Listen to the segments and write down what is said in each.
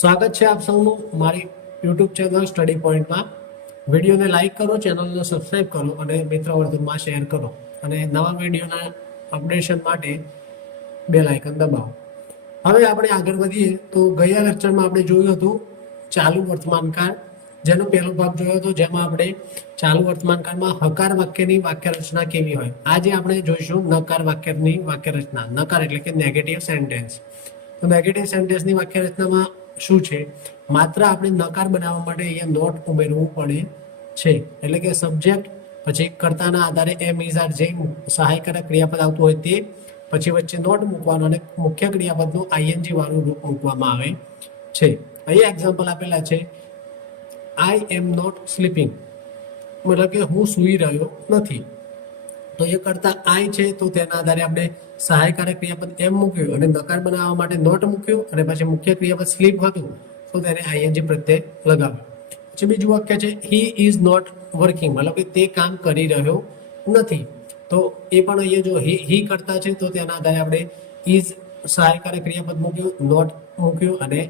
સ્વાગત છે આપ સૌનું મારી યુટ્યુબ ચેનલ સ્ટડી પોઈન્ટમાં. વિડીયોને લાઇક કરો, ચેનલને સબસ્ક્રાઇબ કરો અને મિત્ર વર્તુળમાં શેર કરો અને નવા વિડીયોના અપડેશન માટે બેલ આઇકન દબાવો. હવે આપણે આગળ વધીએ તો ગયા લેક્ચરમાં આપણે જોયું હતું ચાલુ વર્તમાનકાળ, જેનો પહેલો ભાગ જોયો હતો, જેમાં આપણે ચાલુ વર્તમાનકાળમાં હકાર વાક્યની વાક્ય રચના કેવી હોય. આજે આપણે જોઈશું નકાર વાક્યની વાક્ય રચના. નકાર એટલે કે નેગેટિવ સેન્ટેન્સ. તો નેગેટિવ સેન્ટેન્સની વાક્ય રચનામાં શું છે, માત્ર આપણે નકાર બનાવવા માટે અહીંયા નોટ ઉમેરવું પડે છે. એટલે કે સબ્જેક્ટ, પછી કર્તાના આધારે એમ ઇઝ આર જે સહાયકારક ક્રિયાપદ આવતું હોય તે, પછી વચ્ચે નોટ મૂકવાનો અને મુખ્ય ક્રિયાપદનું આઈએનજી વાળું રૂપ મૂકવામાં આવે છે. અહીંયા એક્ઝામ્પલ આપેલા છે, આઈ એમ નોટ સ્લીપિંગ, મતલબ કે હું સૂઈ રહ્યો નથી. તો એ કરતા આઈ છે તો તેના આધારે આપણે સહાયકારક ક્રિયાપદ એમ મૂક્યું અને નકાર બનાવવા માટે નોટ મૂક્યું અને પછી મુખ્ય ક્રિયાપદ સ્લીપ હતું તો તેને આઈએનજી પ્રત્યે લગાવ્યું. પછી બીજું વાક્ય છે, હી ઇઝ નોટ વર્કિંગ, મતલબ કે તે કામ કરી રહ્યો નથી. તો એ પણ અહીંયા જો હી કરતા છે તો તેના આધારે આપણે ઇઝ સહાયકારક ક્રિયાપદ મૂક્યું, નોટ મૂક્યું અને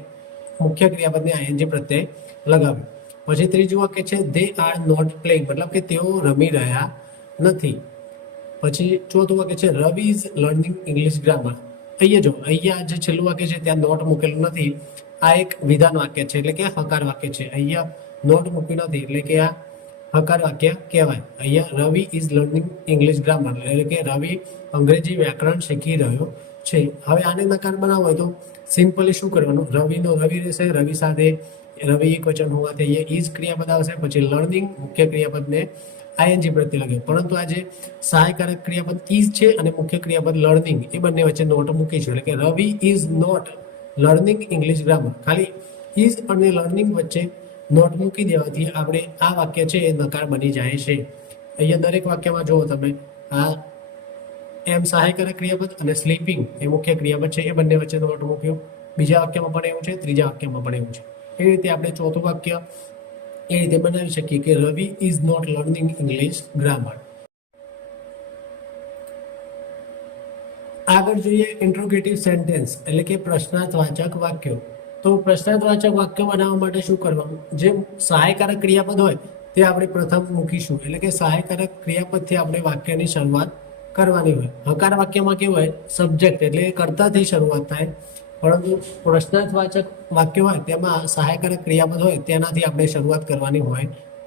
મુખ્ય ક્રિયાપદને આઈએનજી પ્રત્યે લગાવ્યું. પછી ત્રીજું વાક્ય છે, દે આર નોટ પ્લેઇંગ, મતલબ કે તેઓ રમી રહ્યા નથી. પછી ચોથું વાક્ય છે, રવિ ઇઝ લર્નિંગ ઇંગ્લિશ ગ્રામર. અહીંયા જે છેલ્લું વાક્ય છે ત્યાં નોટ મૂકેલું નથી. આ એક વિધાન વાક્ય છે, એટલે કે હકાર વાક્ય છે. અહીંયા નોટ મૂક્યું નથી, એટલે કે આ હકાર વાક્ય કહેવાય. અહીંયા રવિ ઇઝ લર્નિંગ ઇંગ્લિશ ગ્રામર, એટલે કે રવિ અંગ્રેજી વ્યાકરણ શીખી રહ્યો છે. હવે આને નકાર બનાવવો હોય તો સિમ્પલી શું કરવાનું, રવિનો રવિ રહેશે, રવિ સાથે રવિ એક વચન હોવાથી અહીંયા ઇઝ ક્રિયાપદ આવશે, પછી લર્નિંગ મુખ્ય ક્રિયાપદને આઈએનજી પ્રત્યે લગે. પરંતુ આ જે સહાયકારક ક્રિયાપદ ઇઝ છે અને મુખ્ય ક્રિયાપદ લર્નિંગ, એ બંને વચ્ચે નોટ મૂકીશું. એટલે કે Ravi is not learning English grammar, ખાલી ઇઝ અને લર્નિંગ વચ્ચે નોટ મૂકી દેવાથી આપણે આ વાક્ય છે એ નકાર બની જાય છે. અહીંયા દરેક વાક્યમાં જુઓ તમે, આ એમ સહાયકારક ક્રિયાપદ અને સ્લીપિંગ એ મુખ્ય ક્રિયાપદ છે, એ બંને વચ્ચે નોટ મૂક્યો. બીજા વાક્યમાં પણ એવું છે, ત્રીજા વાક્યમાં પણ એવું છે. એ રીતે આપણે ચોથું વાક્ય એ રીતે બનાવી શકીએ કે Ravi is not learning English grammar. આગળ જોઈએ ઇન્ટ્રોગેટિવ સેન્ટેન્સ, એટલે કે પ્રશ્નાર્થવાચક વાક્યો. તો પ્રશ્નાર્થવાચક વાક્ય બનાવવા માટે શું કરવાનું, જે સહાયકારક ક્રિયાપદ હોય તે આપણે પ્રથમ મૂકીશું. એટલે કે સહાયકારક ક્રિયાપદથી આપણે વાક્યની શરૂઆત કરવાની હોય. હકાર વાક્યમાં કેવું હોય, સબ્જેક્ટ એટલે કર્તાથી શરૂઆત થાય, પરંતુ પ્રશ્નાર્થવાચક વાક્ય હોય તેમાં સહાયકારક ક્રિયાપદ હોય તેનાથી આપણે શરૂઆત કરવાની હોય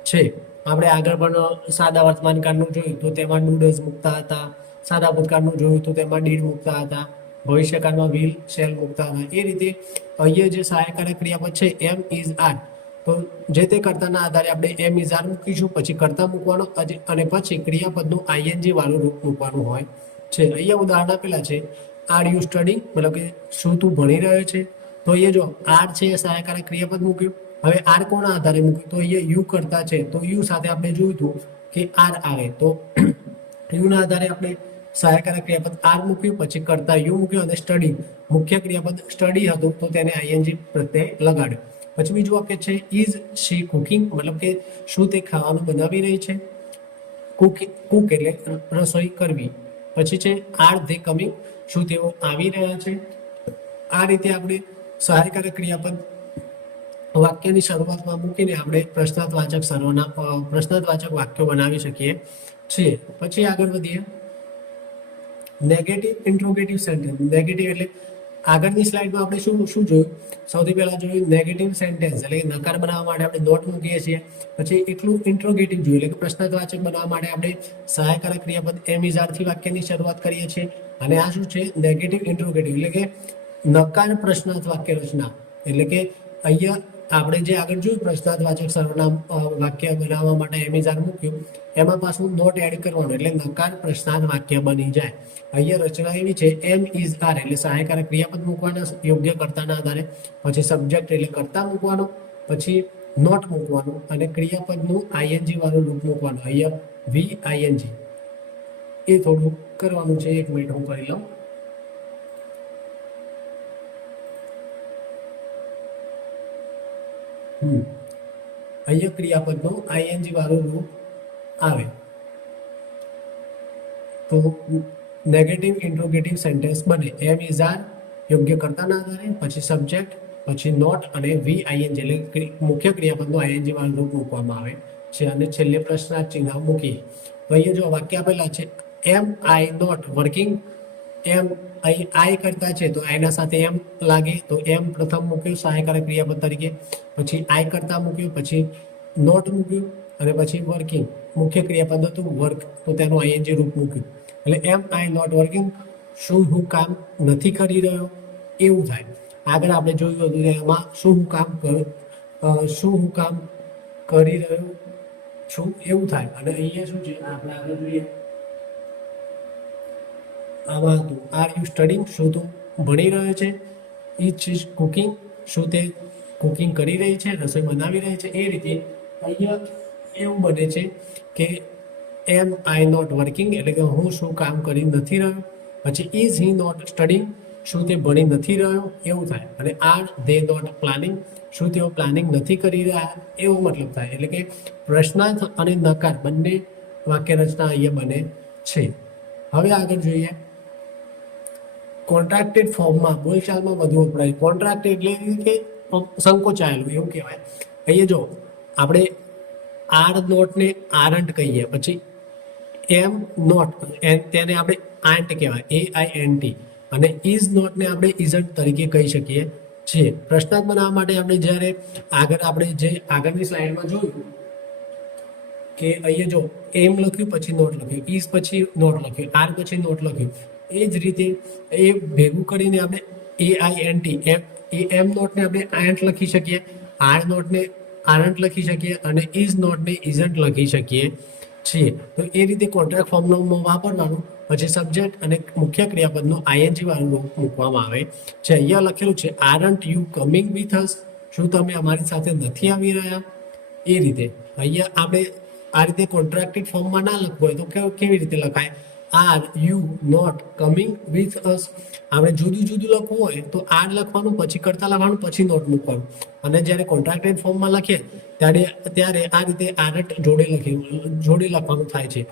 છે. આપણે આગળ પણ સાદા વર્તમાનકાળનું જોયું તો તેમાં ડુ ડઝ મૂકતા હતા, સાદા ભૂતકાળનું જોયું તો તેમાં ડીડ મૂકતા હતા, ભવિષ્યકાળમાં વિલ શેલ મૂકતા હતા. એ રીતે અહીંયા જે સહાયકારક ક્રિયાપદ છે એમ ઇઝ આર, તો જે તે કર્તાના આધારે આપણે એમ ઇઝ આર મૂકીશું, પછી કર્તા મૂકવાનો અને પછી ક્રિયાપદનું આઈએનજી વાળું રૂપ મૂકવાનું હોય છે. અહીંયા ઉદાહરણ આપેલા છે, આર યુ સ્ટડિંગ, મતલબ કે શું તું ભણી રહ્યો છે. તો અહીંયા જો આર છે એ સહાયકારક ક્રિયાપદ મૂક્યું. હવે આર કોના આધારે મૂક્યું, તો અહીંયા યુ કરતા છે તો યુ સાથે આપણે જોયું હતું કે આર આવે, તો યુના આધારે આપણે સહાયકારક ક્રિયાપદ આર મૂક્યું, પછી કરતા યુ મૂક્યું અને સ્ટડી મુખ્ય ક્રિયાપદ સ્ટડી હતું તો તેને આઈએનજી પ્રત્યે લગાડ્યું. પછી બીજું વાક્ય છે, ઇઝ શી કુકિંગ, મતલબ કે શું તે ખાવાનું બનાવી રહી છે. કુક એટલે રસોઈ કરવી. પછી છે આર ધે કમિંગ, શું તેઓ આવી રહ્યા છે. આ રીતે આપણે સહાયકારક ક્રિયાપદ વાક્યની શરૂઆતમાં મૂકીને આપણે પ્રશ્નાર્થવાચક વાક્યો બનાવી શકીએ છીએ. પછી આગળ વધીએ, નેગેટિવ ઇન્ટ્રોગેટિવ સેન્ટેન્સ. નેગેટિવ એટલે આગળની સ્લાઇડમાં આપણે શું જોયું, સૌથી પહેલા જોયું નેગેટિવ સેન્ટેન્સ, એટલે કે નકાર બનાવવા માટે આપણે નોટ મૂકીએ છીએ. પછી એકલું ઇન્ટ્રોગેટિવ જોયું, એટલે કે પ્રશ્નાર્થવાચક બનાવવા માટે આપણે સહાયકારક ક્રિયાપદ એમ ઇઝ આરથી વાક્યની શરૂઆત કરીએ છીએ. અને આ શું છે, નેગેટિવ ઇન્ટ્રોગેટિવ, એટલે કે નકાર પ્રશ્નાર્થ વાક્ય રચના. એટલે કે અહીંયા આપણે જે આગળ જોયું પ્રશ્નાર્થવાચક સર્વનામ વાક્ય બનાવવા માટે એમ ઇઝ આર મૂક્યું, એમાં પાછું નોટ એડ કરવાનું, એટલે નકાર પ્રશ્નાર્થ વાક્ય બની જાય. અહીંયા રચના એવી છે, એમ ઇઝ આર એટલે સહાયકારક ક્રિયાપદ મૂકવાના યોગ્ય કર્તાના આધારે, પછી સબ્જેક્ટ એટલે કર્તા મૂકવાનો, પછી નોટ મૂકવાનું અને ક્રિયાપદનું આઈએનજી વાળું રૂપ મૂકવાનું. અહીંયા વી આઈએનજી એ થોડું કરવાનું છે. 1 મિનિટ હું કરી લઉં. અહીંયા ક્રિયાપદનું આઈએનજી વાળું રૂપ આવે તો નેગેટિવ ઇન્ટ્રોગેટિવ સેન્ટેન્સ બને. એમ ઇઝ આર યોગ્ય કર્તાના આધારે, પછી સબ્જેક્ટ, પછી નોટ અને VING એટલે મુખ્ય ક્રિયાપદનું ING વાળું રૂપ મૂકવામાં આવે છે અને છેલ્લે પ્રશ્નાર્થ ચિહ્ન મૂકીએ. તો અહીંયા જો વાક્ય આપેલા છે એમ આઈ નોટ વર્કિંગ. એમ અહીં આઈ કરતા છે તો આઈના સાથે એમ લાગે તો એમ પ્રથમ મૂક્યું સહાયકારક ક્રિયાપદ તરીકે, પછી આઈ કરતા મૂક્યું, પછી નોટ મૂક્યું અને પછી વર્કિંગ મુખ્ય ક્રિયાપદ હતું વર્ક તો તેનું ING રૂપ મૂક્યું. એટલે એમ આઈ નોટ વર્કિંગ, શું હું કામ નથી કરી રહ્યો એવું થાય. આગળ આપણે જોયું હતું કે એમાં શું હું કામ કરી રહ્યો છું એવું થાય. અને અહીંયા શું છે આપણે આગળ જોઈએ આમાં હતું આર યુ સ્ટડિંગ, શું તું ભણી રહ્યો છે. ઇચ ઇઝ કુકિંગ, શું તે કુકિંગ કરી રહી છે, રસોઈ બનાવી રહી છે. એ રીતે અહીંયા એવું બને છે કે એમ આઈ નોટ વર્કિંગ એટલે કે હું શું કામ કરી નથી રહ્યો. પછી ઇઝ હી નોટ સ્ટડિંગ, શું તે ભણી નથી રહ્યો એવું થાય. અને આર ધે નોટ પ્લાનિંગ, શું તેઓ પ્લાનિંગ નથી કરી રહ્યા એવો મતલબ થાય. એટલે કે પ્રશ્નાર્થ અને નકાર બંને વાક્ય રચના અહીંયા બને છે. હવે આગળ જોઈએ કોન્ટ્રાક્ટેડ ફોર્મમાં બોલચાલમાં વધુ વપરાય. કોન્ટ્રાક્ટેડ એટલે કે સંકોચાયેલું એવું કહેવાય. અહીંયા જો આપણે આર નોટને આરન્ટ કહીએ, પછી એમ નોટ તેને આપણે આન્ટ કહેવાય AINT, અને ઇઝ નોટને આપણે ઇઝન્ટ તરીકે કહી શકીએ છીએ. પ્રશ્નાર્થ બનાવવા માટે આપણે જ્યારે આપણે જે આગળની સ્લાઇડમાં જોયું કે અહીંયા જો એમ લખ્યું પછી નોટ લખ્યું, ઇઝ પછી નોટ લખ્યું, આર પછી નોટ લખ્યું. એ જ રીતે એ ભેગું કરીને આપણે AINT એમ નોટને આપણે આયન્ટ લખી શકીએ, આર નોટને આરન્ટ લખી શકીએ અને ઇઝ નોટને ઇઝન્ટ લખી શકીએ છીએ. તો એ રીતે કોન્ટ્રાક્ટ ફોર્મનો વાપરવાનું. પછી સબ્જેક્ટ અને મુખ્ય ક્રિયાપદનું ING વાળું રૂપ મૂકવામાં આવે છે. અહીંયા લખેલું છે આરન્ટ યુ કમિંગ વિથ અસ, શું તમે અમારી સાથે નથી આવી રહ્યા. એ રીતે અહીંયા આપણે આ રીતે કોન્ટ્રાક્ટેડ ફોર્મમાં ના લખવું હોય તો કેવી રીતે લખાય, are you not coming with us. આપણે જુદું જુદું લખવું હોય તો આર લખવાનું, પછી કરતા લખવાનું, પછી નોટ મૂકવાનું. અને જ્યારે કોન્ટ્રાક્ટેડ ફોર્મમાં લખીએ ત્યારે આ રીતે આરન્ટ જોડે લખવાનું થાય છે.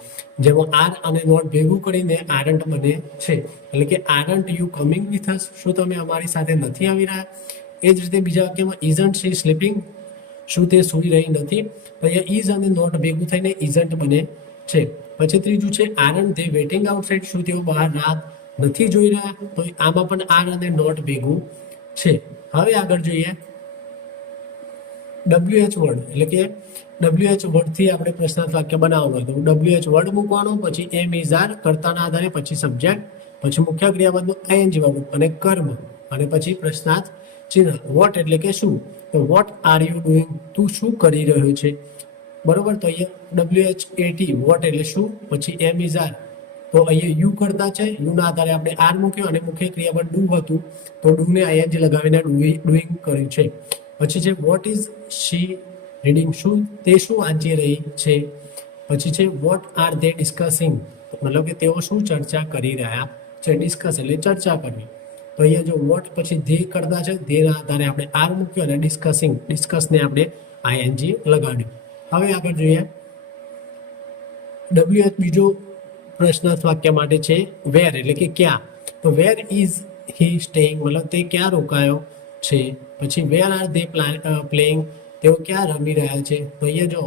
જેમાં આર અને નોટ ભેગું કરીને આરન્ટ બને છે. એટલે કે આરન્ટ યુ કમિંગ વિથ અસ, શું તમે અમારી સાથે નથી આવી રહ્યા. એ જ રીતે બીજા વાક્યમાં ઇઝન્ટ શી સ્લીપિંગ, શું તે સૂઈ રહી નથી. તો અહીંયા ઇઝ અને નોટ ભેગું થઈને ઇઝન્ટ બને છે. પછી ત્રીજું છે આરન્ટ ધે વેટિંગ આઉટસાઇડ, શું તેઓ બહાર રાહ નથી જોઈ રહ્યા. તો આમાં પણ આર અને નોટ ભેગું છે. હવે આગળ જોઈએ WH વર્ડ, એટલે કે WH વર્ડથી આપણે પ્રશ્નાર્થ વાક્ય બનાવવાનું હતું. WH વર્ડ મૂકવાનું, પછી એમ ઇઝ આર કર્તાના આધારે, પછી સબ્જેક્ટ, પછી મુખ્ય ક્રિયાપદનું ING વાળું અને કર્મ, અને પછી પ્રશ્નાર્થ ચિહ્ન. વોટ એટલે કે શું, તો વોટ આર યુ ડુઈંગ, તું શું કરી રહ્યો છે. બરોબર. તો અહીંયા WHAT વોટ એટલે શું, પછી એમ ઇઝ આર તો અહીંયા યુ કરતા છે, યુના આધારે આપણે આર મૂક્યો અને મુખ્ય ક્રિયાપદ ડુ હતું તો ડુને ING લગાવીને ડુઈંગ કર્યું છે. પછી છે વોટ ઇઝ શી રીડિંગ, શું તે શું વાંચી રહી છે. પછી છે વોટ આર ધે ડિસ્કસિંગ, મતલબ કે તેઓ શું ચર્ચા કરી રહ્યા છે. ડિસ્કસ એટલે ચર્ચા કરવી. તો અહીંયા જો વોટ પછી ધે કરતા છે, ધેના આધારે આપણે આર મૂક્યો અને ડિસ્કસને આપણે ING લગાડ્યું. હવે આગળ જોઈએ WH બીજો પ્રશ્નાર્થ વાક્ય માટે છે વેર એટલે કે ક્યાં. તો વેર ઇઝ હી સ્ટેઇંગ, મતલબ તે ક્યાં રોકાયો છે. પછી વેર આર ધે પ્લેઇંગ, તેઓ ક્યાં રમી રહ્યા છે. તો અહીંયા જો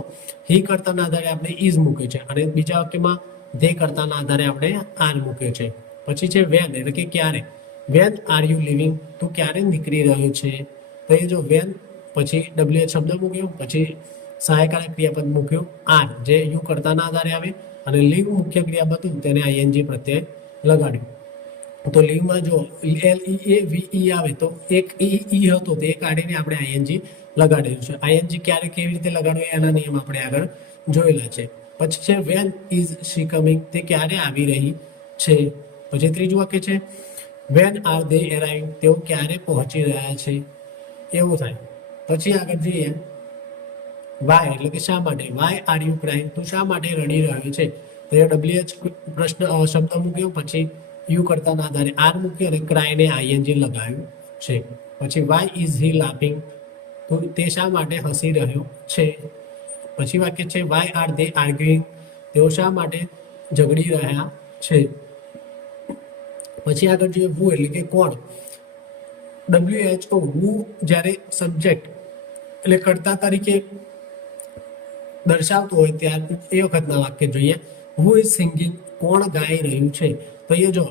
હી કર્તાના આધારે આપણે ઇઝ મૂક્યો છે અને બીજા વાક્યમાં ધે કર્તાના આધારે આપણે આર મૂક્યો છે. પછી છે વેન એટલે કે ક્યારે, વેન આર યુ લિવિંગ, તું ક્યારે નીકળી રહ્યો છે. તો એ જો વેન પછી WH શબ્દ મૂક્યો, પછી સહાયકારક ક્રિયાપદ મૂક્યું આર જે યુ કર્તાના આધારે આવે, અને લીવ મુખ્ય ક્રિયાપદ હતું તેને ING પ્રત્યે લગાડ્યું. તો લીવમાં જો LEAVE આવે તો એક ઈ હતો તે કાઢીને આપણે ING લગાડેલું છે. ING ક્યારે કેવી રીતે લગાડવું એના નિયમ આપણે આગળ જોયેલા છે. પછી છે વેન ઇઝ શી કમિંગ, તે ક્યારે આવી રહી છે. પછી ત્રીજું વાક્ય છે વેન આર ધે એરાઇવિંગ, તેઓ ક્યારે પહોંચી રહ્યા છે એવું થાય. પછી આગળ જોઈએ વાય એટલે કે શા માટે, વાય આર યુ ક્રાઇંગ, તું શા માટે રડી રહ્યો છે. તો એ WH પ્રશ્ન શબ્દ મૂક્યો, પછી યુ કરતાના આધારે આર મૂક્યો અને ક્રાયને ING લગાવ્યું છે. પછી વાય ઇઝ હી લાફિંગ, તો તે શા માટે હસી રહ્યો છે. પછી વાક્ય છે વાય આર ધે આર્ગ્યુઇંગ, તેઓ શા માટે ઝઘડી રહ્યા છે. પછી આગળ જોઈએ વુ એટલે કે કોણ. WHO હું જ્યારે સબ્જેક્ટ એટલે કર્તા તરીકે દર્શાવતું હોય ત્યારે એ વખતના વાક્ય જોઈએ. હુ ઇઝ સિંગિંગ, કોણ ગાઈ રહ્યું છે. તો એ જો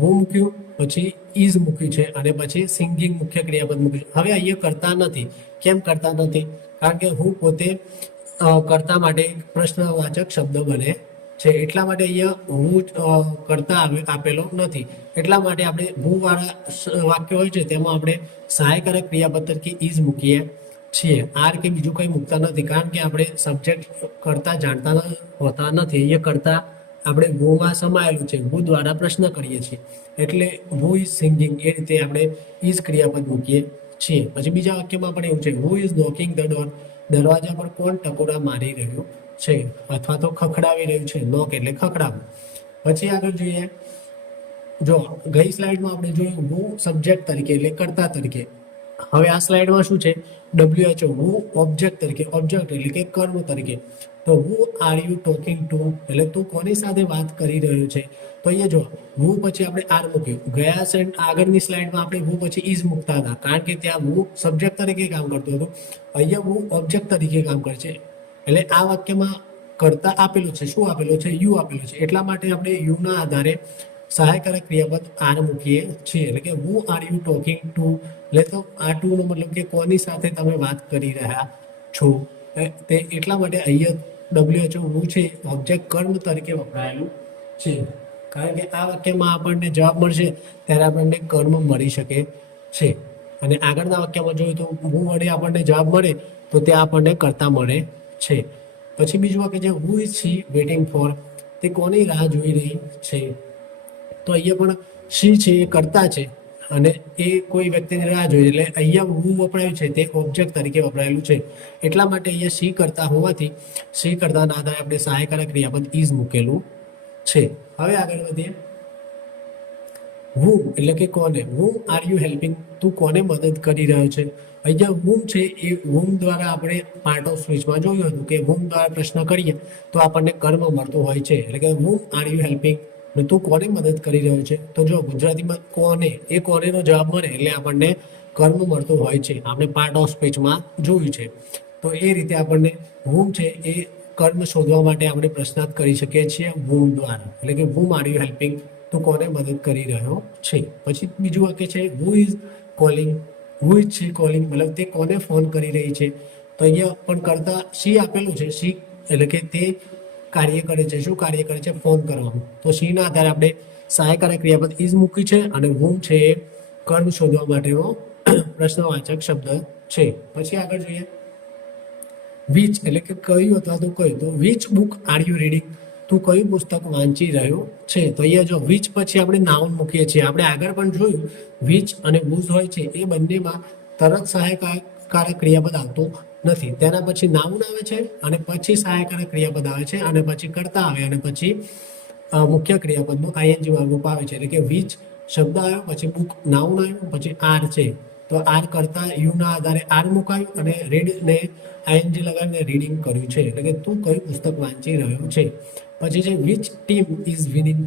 હું મૂક્યું, પછી ઇઝ મૂક્યું છે અને પછી સિંગિંગ મુખ્ય ક્રિયાપદ મૂક્યું છે. હવે અહીંયા કરતા નથી. કેમ કરતા નથી? કારણ કે હું પોતે કર્તા માટે પ્રશ્નવાચક શબ્દ બને છે, એટલા માટે અહીંયા હું કરતા આપેલો નથી. એટલા માટે આપણે હું વાળા વાક્ય હોય છે તેમાં આપણે સહાયકારક ક્રિયાપદ તરીકે ઇઝ મૂકીએ છીએ. આર કે બીજું કંઈ મૂકતા નથી, કારણ કે આપણે સબ્જેક્ટ કરતા જાણતા હોતા નથી. અહીંયા કરતા આપણે હુમાં સમાયેલું છે, હું દ્વારા પ્રશ્ન કરીએ છીએ, એટલે હુ ઇઝ સિંગિંગ એ રીતે આપણે ઇઝ ક્રિયાપદ મૂકીએ છીએ. પછી બીજા વાક્યમાં પણ એવું છે, who is knocking the door, દરવાજા પર કોણ ટકોરા મારી રહ્યું છે અથવા તો ખખડાવી રહ્યું છે. નોક એટલે ખખડાવું. પછી આગળ જોઈએ, જો ગઈ સ્લાઇડમાં આપણે જોયું હું સબ્જેક્ટ તરીકે એટલે કર્તા તરીકે. હવે આ સ્લાઇડમાં શું છે? WHO હું ઓબ્જેક્ટ તરીકે, ઓબ્જેક્ટ એટલે કે કર્મ તરીકે. તો who are you talking two એટલે તું કોની સાથે વાત કરી રહ્યો છે. તો અહીંયા જો હું પછી આપણે આર મૂક્યું. ગયા આગળની સ્લાઇડમાં આપણે હું પછી ઇઝ મૂકતા હતા, કારણ કે ત્યાં હું સબ્જેક્ટ તરીકે કામ કરતો હતો. અહીંયા હું ઓબ્જેક્ટ તરીકે કામ કરે છે. એટલે આ વાક્યમાં કર્તા આપેલું છે, શું આપેલું છે? યુ આપેલું છે. એટલા માટે આપણે યુના આધારે સહાયકારક ક્રિયાપદ આર મૂકીએ છીએ. એટલે કે who are you talking two, એટલે તો આ ટુ નો મતલબ કે કોની સાથે તમે વાત કરી રહ્યા છો. તે એટલા માટે અહીંયા WHO હું છે ઓબ્જેક્ટ કર્મ તરીકે વપરાયેલું છે, કારણ કે આ વાક્યમાં આપણને જવાબ મળશે ત્યારે આપણને કર્મ મળી શકે છે. અને આગળના વાક્યમાં જોઈએ તો હું વડે આપણને જવાબ મળે તો ત્યાં આપણને કર્તા મળે છે. પછી બીજું વાક્ય છે, who is she waiting for, તે કોની રાહ જોઈ રહી છે. તો અહીંયા પણ શી છે એ કર્તા છે અને એ કોઈ વ્યક્તિની રાહ જોઈએ, એટલે અહીંયા હું વપરાયું છે તે ઓબ્જેક્ટ તરીકે વપરાયેલું છે. એટલા માટે અહીંયા શી કરતા હોવાથી શી કરતાના આધારે આપણે સહાયકારક ક્રિયાપદ ઇઝ મૂકેલું છે. હવે આગળ વધીએ. whom એટલે કે કોને. whom આર યુ હેલ્પિંગ, તું કોને મદદ કરી રહ્યો છે. અહીંયા whom છે એ whom દ્વારા આપણે પાર્ટ ઓફ સ્પીચમાં જોયું હતું કે whom દ્વારા પ્રશ્ન કરીએ તો આપણને કર્મ મળતું હોય છે. એટલે કે whom આર યુ હેલ્પિંગ, તું કોને મદદ કરી રહ્યો છે. તો જો ગુજરાતીમાં કોને, એ કોનેનો જવાબ મળે એટલે આપણને કર્મ મળતું હોય છે. આપણે પાર્ટ ઓફ સ્પીચમાં જોયું છે. તો એ રીતે આપણને whom છે એ કર્મ શોધવા માટે આપણે પ્રશ્નાર્થ કરી શકીએ છીએ whom દ્વારા. એટલે કે whom આર યુ હેલ્પિંગ, તું કોને મદદ કરી રહ્યો છે. પછી બીજું વાક્ય છે, who is calling, who is she calling, મતલબ તે કોને ફોન કરી રહી છે. તો અહીંયા પણ કરતા શી આપેલું છે. શી એટલે કે તે કાર્ય કરે છે. શું કાર્ય કરે છે? ફોન કરવાનું. તો શીના આધારે આપણે સહાયકારક ક્રિયાપદ ઇઝ મૂકી છે અને whom છે એ કર્મ શોધવા માટેનો પ્રશ્નવાચક શબ્દ છે. પછી આગળ જોઈએ, વિચ એટલે કે કયું અથવા તો કયું. તો which book are you reading, તું કયું પુસ્તક વાંચી રહ્યો છે. તો અહીંયા જો વિચ પછી આપણે નાઉન મૂકીએ છીએ. આપણે આગળ પણ જોયું વિચ અને whose હોય છે એ બંનેમાં તરત સહાયકારક ક્રિયાપદ આવતું નથી. તેના પછી નાઉન આવે છે અને પછી સહાયકારક ક્રિયાપદ આવે છે અને પછી કર્તા આવે અને પછી મુખ્ય ક્રિયાપદનું આઈએનજી વાળું રૂપ આવે છે. એટલે કે વિચ શબ્દ આવ્યો, પછી બુક નાઉન આવ્યું, પછી આર છે. તો આર કરતા યુના આધારે આર મુકાયું અને રીડ ને આઈએનજી લગાવીને રીડિંગ કર્યું છે. એટલે કે તું કયું પુસ્તક વાંચી રહ્યો છે. પછી છે વિચ ટીમ ઇઝ વિનિંગ,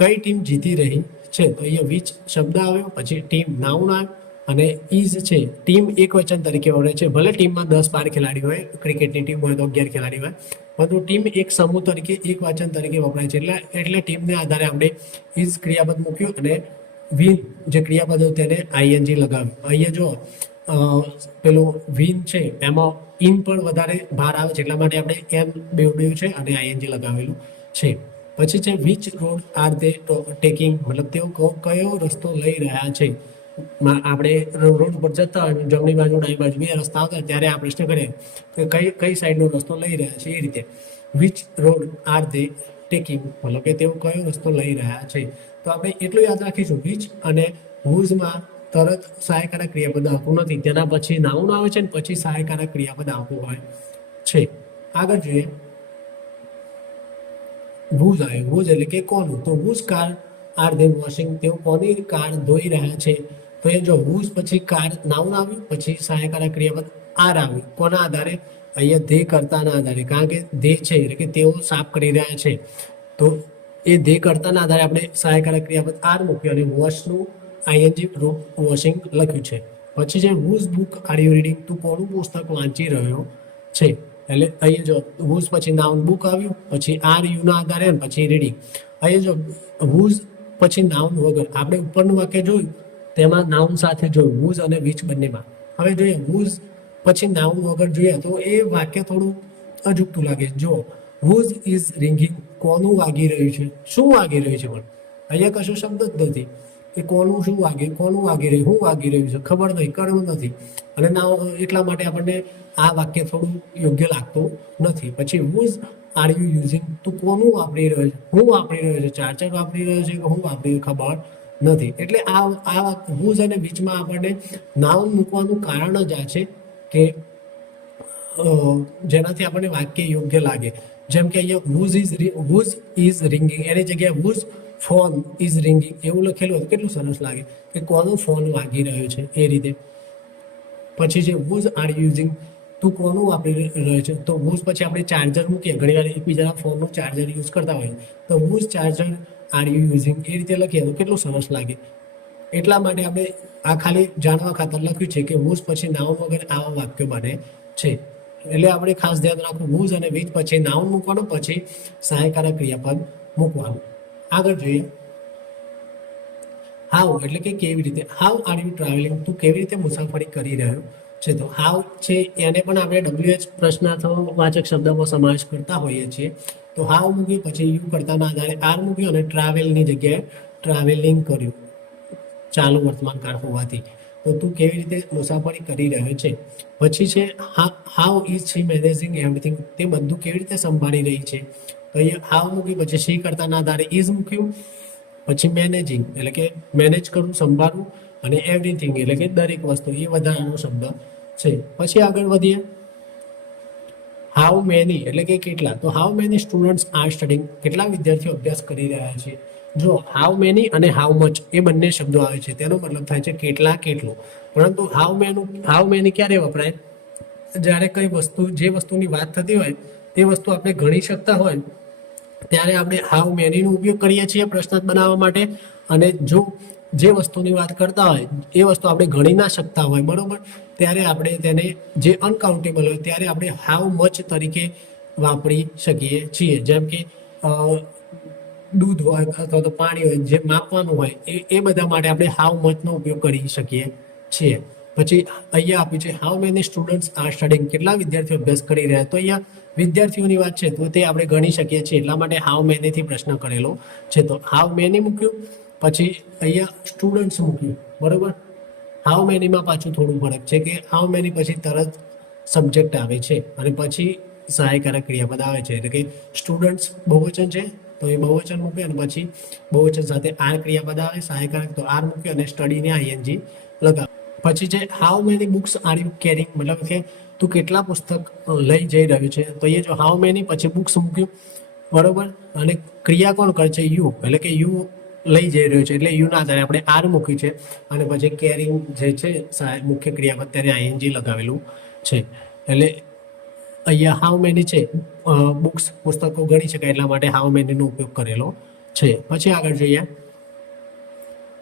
કઈ ટીમ જીતી રહી છે. તો અહીંયા વિચ શબ્દ આવ્યો, પછી ટીમ નાઉન આવ્યું અને ઇઝ છે ટીમ એક વચન તરીકે વપરાય છે. ભલે ટીમમાં 10-12 ખેલાડી હોય, ક્રિકેટની ટીમ હોય તો 11 ખેલાડી હોય, પરંતુ ટીમ એક સમૂહ તરીકે એક વચન તરીકે વપરાય છે. એટલે ટીમને આધારે આપણે ઇઝ ક્રિયાપદ મૂક્યું અને વિન જે ક્રિયાપદ હતું તેને આઈએનજી લગાવ્યું. અહીંયા જો પેલો વિન છે એમાં ઇન પણ વધારે ભાર આવે છે, એટલા માટે આપણે એમ બેવ છે અને આઈએનજી લગાવેલું છે. પછી છે which road R they taking, મતલબ તેઓ કયો રસ્તો લઈ રહ્યા છે. આપણે રોડ ઉપર જતા હોય, જમણી બાજુ ડાબી બાજુ બે રસ્તા આવતા ત્યારે આ પ્રશ્ન કરીએ કે કઈ સાઈડનો રસ્તો લઈ રહ્યા છે. એ રીતે which road R they taking, મતલબ કે તેઓ કયો રસ્તો લઈ રહ્યા છે. તો આપણે એટલું યાદ રાખીશું, વિચ અને હુઝમાં તરત સહાયકારક ક્રિયાપદ આવતું નથી. તેના પછી નાઉન આવે છે અને પછી સહાયકારક ક્રિયાપદ આવતું હોય છે. આગળ જોઈએ, હુઝ આવ્યું. હુઝ એટલે કે કોનું. તો whose car are they washing, તેઓ કોની કાર ધોઈ રહ્યા છે. તો એ જો હુઝ પછી કાર નાઉન આવ્યું, પછી સહાયકારક ક્રિયાપદ આર આવ્યું. કોના આધારે? અહીંયા ધે કર્તાના આધારે, કારણ કે ધે છે એટલે કે તેઓ સાફ કરી રહ્યા છે. તો એ ધે કર્તાના આધારે આપણે સહાયકારક ક્રિયાપદ આર મૂક્યું અને વોશનું આઈએનજી રૂપ વોશિંગ લખ્યું છે. પછી છે whose book are you reading, તું કોનું પુસ્તક વાંચી રહ્યો છે. એટલે અહીંયા જો હુઝ પછી નાઉન બુક આવ્યું, પછી આર યુના આધારે પછી રીડિંગ. અહીંયા જો હુઝ પછી નાઉન વગર આપણે ઉપરનું વાક્ય જોયું તેમાં નાઉન સાથે જોયું હુઝ અને વિચ બંનેમાં. હવે જોઈએ હુઝ પછી નાઉન વગર જોઈએ તો એ વાક્ય થોડું અજુગતું લાગે. જો હુઝ ઇઝ રિંગિંગ, કોનું વાગી રહ્યું છે, શું વાગી રહ્યું છે, પણ અહીંયા કશો શબ્દ જ નથી કે કોનું શું વાગે, કોનું વાગી રહ્યું, શું વાગી રહ્યું છે ખબર નહીં, કર્મ નથી. અને ના એટલા માટે આપણને આ વાક્ય થોડું યોગ્ય લાગતું નથી. પછી હુઝ આર યુ યુઝિંગ, તું કોનું વાપરી રહ્યો છે, હું વાપરી રહ્યો છે, ચાર્જર વાપરી રહ્યો છે કે હું વાપરી ખબર નથી. એટલે આ હુઝ અને બીચમાં આપણને નાઉન મૂકવાનું કારણ જ આ છે કે જેનાથી આપણને વાક્ય યોગ્ય લાગે. જેમ કે અહીંયા હુઝ ઇઝ રિંગિંગ એની જગ્યાએ હુઝ ફોન ઇઝ રિંગિંગ એવું લખેલું હતું, કેટલું સરસ લાગે કે કોનો ફોન વાગી રહ્યો છે એ રીતે. પછી છે હુઝ આર યુઝિંગ, તું કોનું વાપરી રહ્યો છે. તો હુઝ પછી આપણે ચાર્જર મૂકીએ, ઘણી વાર એકબીજાના ફોનનું ચાર્જર યુઝ કરતા હોઈએ તો whose charger are you using એ રીતે લખીએ તો કેટલું સરસ લાગે. એટલા માટે આપણે આ ખાલી જાણવા ખાતર લખ્યું છે કે હુઝ પછી નાઉન વગર આવા વાક્ય બને છે. એટલે આપણે ખાસ ધ્યાન રાખવું, હુઝ અને વિચ પછી નાઉન મૂકવાનું, પછી સહાયકારક ક્રિયાપદ મૂકવાનું. આગળ જોઈએ હાઉ, એટલે કે કેવી રીતે. હાઉ આર યુ ટ્રાવેલિંગ, તું કેવી રીતે મુસાફરી કરી રહ્યો છે. તો હાઉ છે એને પણ આપણે WH પ્રશ્નાર્થવાચક શબ્દમાં સમાવેશ કરતા હોઈએ છીએ. તો હાઉ મૂક્યું, પછી યુ કરતાના આધારે આર મૂક્યું અને ટ્રાવેલની જગ્યાએ ટ્રાવેલિંગ કર્યું ચાલુ વર્તમાન કાળ હોવાથી. તો તું કેવી રીતે મુસાફરી કરી રહ્યો છે. પછી છે how is she managing everything, તે બધું કેવી રીતે સંભાળી રહી છે. તો અહીંયા હાઉ મૂક્યું, પછી શી કરતાના આધારે ઇઝ મૂક્યું, પછી મેનેજિંગ એટલે કે મેનેજ કરવું, સંભાળવું, અને એવરીથિંગ એટલે કે દરેક વસ્તુ, એ વધારાનો શબ્દ છે. પછી આગળ વધીએ હાઉ મેની એટલે કે કેટલા. તો how many students are studying, કેટલા વિદ્યાર્થીઓ અભ્યાસ કરી રહ્યા છે. જો હાઉ મેની અને હાઉ મચ એ બંને શબ્દો આવે છે, તેનો મતલબ થાય છે કેટલા, કેટલું. પરંતુ હાઉ મેની ક્યારે વપરાય, જ્યારે કઈ વસ્તુ, જે વસ્તુની વાત થતી હોય તે વસ્તુ આપણે ગણી શકતા હોય ત્યારે આપણે હાઉ મેનીનો ઉપયોગ કરીએ છીએ પ્રશ્નાર્થ બનાવવા માટે. અને જો જે વસ્તુની વાત કરતા હોય એ વસ્તુ આપણે ગણી ના શકતા હોય, બરોબર, ત્યારે આપણે તેને જે અનકાઉન્ટેબલ હોય ત્યારે આપણે હાઉ મચ તરીકે વાપરી શકીએ છીએ. જેમ કે દૂધ હોય અથવા તો પાણી હોય, જે માપવાનું હોય એ બધા માટે આપણે હાઉ મચનો ઉપયોગ કરી શકીએ છીએ. પછી અહીંયા આપ્યું છે how many students are studying, કેટલા વિદ્યાર્થીઓ અભ્યાસ કરી રહ્યા. તો અહીંયા વિદ્યાર્થીઓની વાત છે તો તે આપણે ગણી શકીએ છીએ, એટલા માટે હાઉ મેનીથી પ્રશ્ન કરેલો છે. તો હાઉ મેની મૂક્યું, પછી અહીંયા સ્ટુડન્ટ્સ મૂક્યું, બરોબર. હાઉ મેનીમાં પાછું થોડું ફરક છે કે હાઉ મેની પછી તરત સબ્જેક્ટ આવે છે અને પછી સહાયકારક ક્રિયાપદ આવે છે. એટલે કે સ્ટુડન્ટ્સ બહુવચન છે તો એ બહુવચન મૂક્યું અને પછી બહુવચન સાથે આર ક્રિયાપદ આવે, સહાયકારક તો આર મૂક્યું અને સ્ટડીને આઈએનજી લગાવ. પછી છે how many books are you carrying, મતલબ કે તું કેટલા પુસ્તક લઈ જઈ રહ્યું છે. તો એ જો હાઉ મેની પછી બુક્સ મૂક્યું, બરોબર, અને ક્રિયા કોણ કરે છે, યુ, એટલે કે યુ લઈ જઈ રહ્યો છે એટલે યુના આધારે આપણે આર મૂક્યું છે અને પછી કેરિંગ જે છે મુખ્ય ક્રિયાપદ તેને આઈએનજી લગાવેલું છે. એટલે અહીંયા હાઉ મેની છે બુક્સ, પુસ્તકો ગણી શકાય એટલા માટે હાઉ મેનીનો ઉપયોગ કરેલો છે. પછી આગળ જોઈએ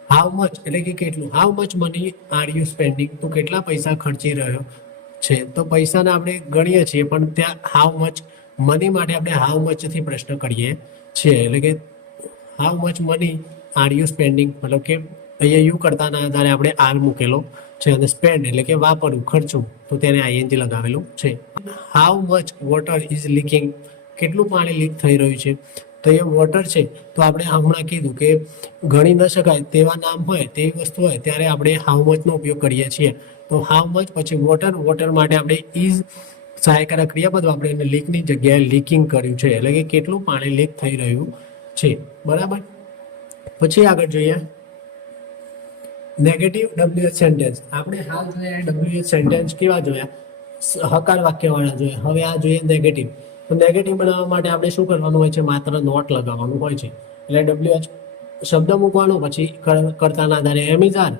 હાઉ મચ એટલે કે કેટલું. How much money are you spending, તું કેટલા પૈસા ખર્ચી રહ્યો છે. તો પૈસાને આપણે ગણીએ છીએ પણ ત્યાં હાઉ મચ મની માટે આપણે હાઉ મચથી પ્રશ્ન કરીએ છીએ. એટલે કે how much money are you spending, મતલબ કે અહીંયા યુ કરતાના આધારે આપણે આર મૂકેલો છે અને સ્પેન્ડ એટલે કે વાપરવું, ખર્ચવું, તો તેને આઈએનજી લગાવેલું છે. How much water is leaking, કેટલું પાણી લીક થઈ રહ્યું છે. તો એ વોટર છે તો આપણે હમણાં કીધું કે ગણી ન શકાય તેવા નામ હોય, તેવી વસ્તુ હોય ત્યારે આપણે હાઉ મચનો ઉપયોગ કરીએ છીએ. તો હાઉ મચ પછી વોટર માટે આપણે ઇઝ સહાયકારક ક્રિયાપદ વાપરીને લીકની જગ્યાએ લીકિંગ કર્યું છે, એટલે કે કેટલું પાણી લીક થઈ રહ્યું છે, બરાબર. પછી આગળ જોઈએ નેગેટિવ WH સેન્ટેન્સ. આપણે હાલ જોયા WH સેન્ટેન્સ કેવા જોયા, હકાર વાક્યવાળા જોયા. હવે આ જોઈએ નેગેટિવ. તો નેગેટિવ બનાવવા માટે આપણે શું કરવાનું હોય છે, માત્ર નોટ લગાવવાનું હોય છે. એટલે WH શબ્દ મૂકવાનો, પછી કર્તાના આધારે એમ ઇઝ આર,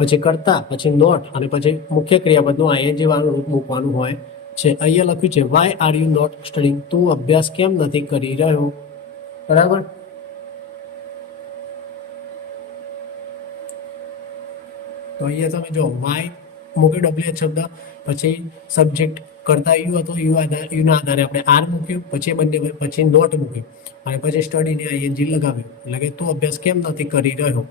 પછી કર્તા, પછી નોટ અને પછી મુખ્ય ક્રિયાપદનું આઈએનજી વાળું રૂપ મૂકવાનું હોય છે. અહીંયા લખ્યું છે why are you not studying, તું અભ્યાસ કેમ નથી કરી રહ્યો, બરાબર. તો અહીંયા તમે જો વાય મૂક્યું WH શબ્દ, પછી સબ્જેક્ટ કરતા યુ હતો, યુના આધારે આપણે આર મૂક્યું, પછી બંને પછી નોટ મૂક્યું અને પછી સ્ટડીને આઈએનજી લગાવ્યું. એટલે કે તું અભ્યાસ કેમ નથી કરી રહ્યો.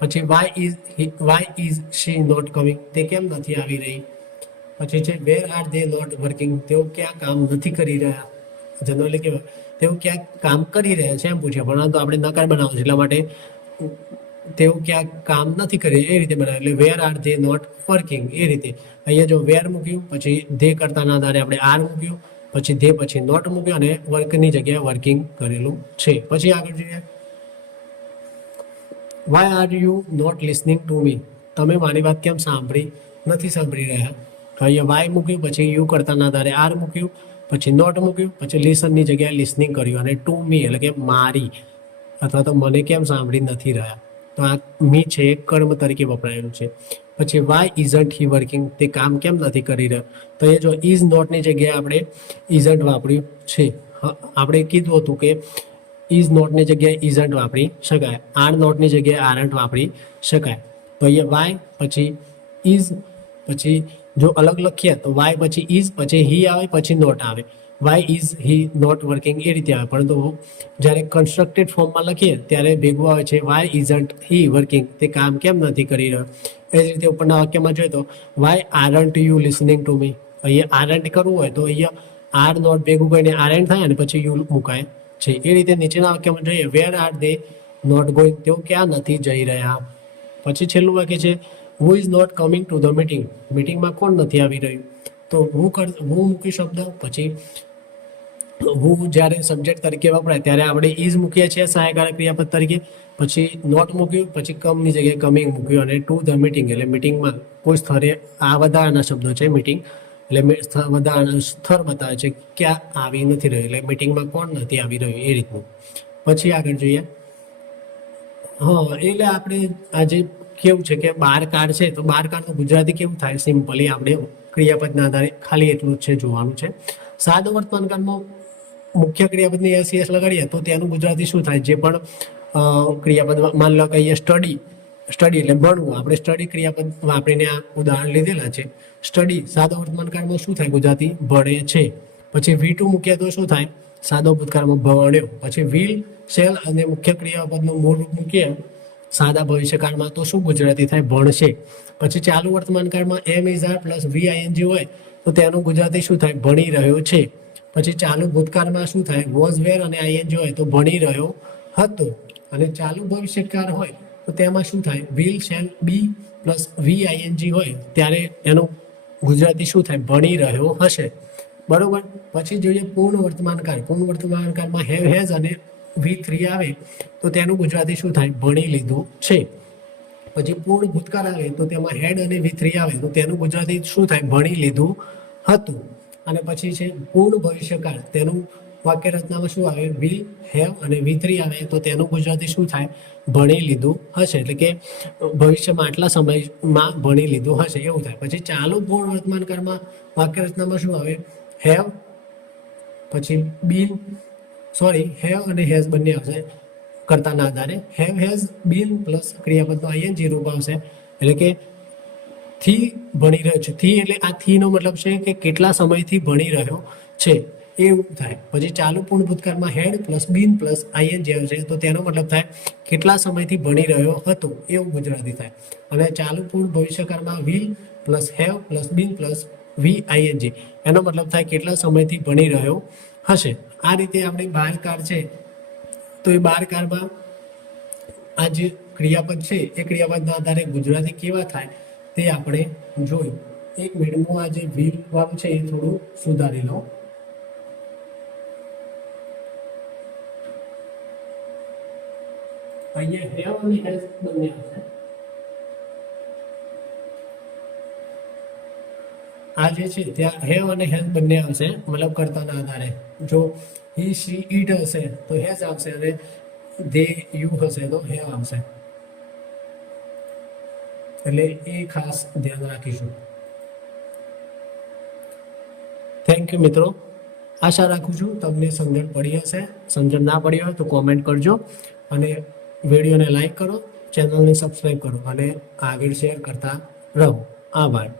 પછી why is she not coming, તે કેમ નથી આવી રહી. પછી છે where are they not working, તેઓ ક્યાં કામ નથી કરી રહ્યા. જનરલી કેવા તેઓ ક્યાંક કામ કરી રહ્યા છે એમ પૂછ્યા, પરંતુ આપણે નકાર બનાવો છે એટલા માટે તેઓ ક્યાંક કામ નથી કરી એ રીતે બનાવે. એટલે where are they not working એ રીતે. અહીંયા જો વેર મૂક્યું, પછી ધે કરતાના આધારે આપણે આર મૂક્યું, પછી ધે પછી નોટ મૂક્યું અને વર્કની જગ્યાએ વર્કિંગ કરેલું છે. પછી આગળ જોઈએ, why are you not listening to me, તમે મારી વાત કેમ નથી સાંભળી રહ્યા. તો અહીંયા વાય મૂક્યું, પછી યુ કરતાના આધારે આર મૂક્યું, પછી નોટ મૂક્યું, પછી લિસનની જગ્યાએ લિસનિંગ કર્યું અને ટુ મી એટલે કે મારી અથવા તો મને કેમ સાંભળી નથી રહ્યા. તો આ મી છે એ કર્મ તરીકે વપરાયેલું છે. પછી વાય ઇઝન્ટ હી વર્કિંગ, તે કામ કેમ નથી કરી રહ્યો. તો એ જો ઇઝ નોટની જગ્યાએ આપણે ઇઝન્ટ વાપર્યું છે. આપણે કીધું હતું કે ઇઝ નોટની જગ્યાએ ઇઝન્ટ વાપરી શકાય, આર નોટની જગ્યાએ આરન્ટ વાપરી શકાય. તો અહીંયા વાય પછી ઇઝ, પછી જો અલગ લખીએ તો વાય પછી ઇઝ, પછી હી આવે, પછી નોટ આવે. Why is he not working એ રીતે આવે. પરંતુ જ્યારે કન્સ્ટ્રક્ટેડ ફોર્મમાં લખીએ ત્યારે ભેગું આવે છે વાય ઇઝન્ટ હી વર્કિંગ, તે કામ કેમ નથી કરી રહ્યો. એ જ રીતે ઉપરના વાક્યમાં જોઈએ તો why aren't you listening to me, અહીંયા આરન્ટ કરવું હોય તો અહીંયા આર નોટ ભેગું કરીને આરન્ટ થાય અને પછી યુ મુકાય છે. એ રીતે નીચેના વાક્યમાં જોઈએ, where are they not going, તેઓ ક્યાં નથી જઈ રહ્યા. પછી છેલ્લું વાક્ય છે who is not coming to the meeting, મીટિંગમાં કોણ નથી આવી રહ્યું. તો હું મૂકી શબ્દ, પછી હું જ્યારે સબ્જેક્ટ તરીકે વપરાય ત્યારે આપણે ઇઝ મૂકીએ છીએ સહાયકારક ક્રિયાપદ તરીકે, પછી નોટ મૂક્યું, પછી કમની જગ્યાએ કમિંગ મૂક્યું અને ટુ ધ મીટિંગ એટલે મીટિંગમાં કોઈ સ્થળે, આ વધારાના શબ્દો છે મીટિંગ એટલે વધારાનું સ્થળ બતાવે છે ક્યાં આવી નથી રહ્યું, એટલે મીટિંગમાં કોણ નથી આવી રહ્યું એ રીતનું. પછી આગળ જોઈએ, એટલે આપણે આજે કેવું છે કે બાર કાર છે, તો બાર કારનું ગુજરાતી કેવું થાય સિમ્પલી આપણે ક્રિયાપદના આધારે ખાલી એટલું જ છે જોવાનું છે. સાદો વર્તમાનકાળમાં મુખ્ય ક્રિયાપદની એસ લગાડીએ તો તેનું ગુજરાતી શું થાય. જે પણ ક્રિયાપદ માન લો કહીએ સ્ટડી એટલે ભણવું, આપણે સ્ટડી ક્રિયાપદ વાપરીને આ ઉદાહરણ લીધેલા છે. સ્ટડી સાદો વર્તમાનકાળમાં શું થાય ગુજરાતી, ભણે છે. પછી V2 મૂકીએ તો શું થાય સાદો ભૂતકાળમાં ભણ્યો. પછી વિલ, શેલ અને મુખ્ય ક્રિયાપદનું મૂળ રૂપ મૂકીએ સાદા ભવિષ્યકાળમાં તો શું ગુજરાતી થાય, ભણશે. પછી ચાલુ વર્તમાનકાળમાં એમ ઇઝ આર પ્લસ VING હોય તો તેનું ગુજરાતી શું થાય, ભણી રહ્યો છે. પછી ચાલુ ભૂતકાળમાં શું થાય, વોઝ વેર અને ING હોય તો ભણી રહ્યો હતો. અને ચાલુ ભવિષ્યકાળ હોય તો તેમાં શું થાય, will shall be plus VING હોય ત્યારે એનું ગુજરાતી શું થાય, ભણી રહ્યો હશે. બરોબર. પછી જોઈએ પૂર્ણ વર્તમાનકાળ. પૂર્ણ વર્તમાનકાળમાં હેવ હેઝ અને V3 આવે તો તેનું ગુજરાતી શું થાય, ભણી લીધું છે. પછી પૂર્ણ ભૂતકાળ આવે તો તેમાં હેડ અને V3 આવે તો તેનું ગુજરાતી શું થાય, ભણી લીધું હતું. અને પછી છે પૂર્ણ ભવિષ્યકાળ, તેનું વાક્ય રચનામાં શું આવે, વિલ, હેવ અને V3 આવે તો તેનું ગુજરાતી શું થાય, ભણી લીધું હશે. એટલે કે ભવિષ્યમાં આટલા સમયમાં ભણી લીધું હશે એવું થાય. પછી ચાલુ પૂર્ણ વર્તમાનકાળમાં વાક્ય રચનામાં શું આવે, હેવ, પછી હેવ અને હેઝ બંને આવશે કરતાના આધારે. હેવ હેઝ બીન પ્લસ ક્રિયાપદનો ING રૂપ આવશે. એટલે કે થી ભણી રહ્યો છે. થી એટલે આ થી નો મતલબ છે કે કેટલા સમયથી ભણી રહ્યો છે એવું થાય. પછી ચાલુ પૂર્ણ ભૂતકાળમાં had plus been plus ING આવશે તો તેનો મતલબ થાય કેટલા સમયથી ભણી રહ્યો હતો એવું ગુજરાતી થાય. અને ચાલુ પૂર્ણ ભવિષ્યકાળમાં will plus have plus been plus VING એનો મતલબ થાય કેટલા સમયથી ભણી રહ્યો હશે. આ રીતે આપણે 12 કાર છે તો એ 12 કારમાં આ જે ક્રિયાપદ છે એ ક્રિયાપદના આધારે ગુજરાતી કેવા થાય તે આપણે જોયું. એક મિનિટ, હું આ જે વિલ વાળું છે એ થોડું સુધારી લઉં. અહીંયા હેવ અને હેઝ બંને આવશે. આ જે છે ત્યાં હેવ અને હેઝ બંને આવશે, મતલબ કર્તાના આધારે. જો હી શી ઈટ હશે તો હેઝ આવશે અને દે યુ હશે તો હેવ આવશે. એટલે એ ખાસ ધ્યાન રાખીશું. થેન્ક યુ મિત્રો. આશા રાખું છું તમને સમજણ પડી હશે. સમજણ ના પડી હોય તો કોમેન્ટ કરજો અને વિડીયોને લાઈક કરો, ચેનલને સબસ્ક્રાઈબ કરો અને આગળ શેર કરતા રહો. આભાર.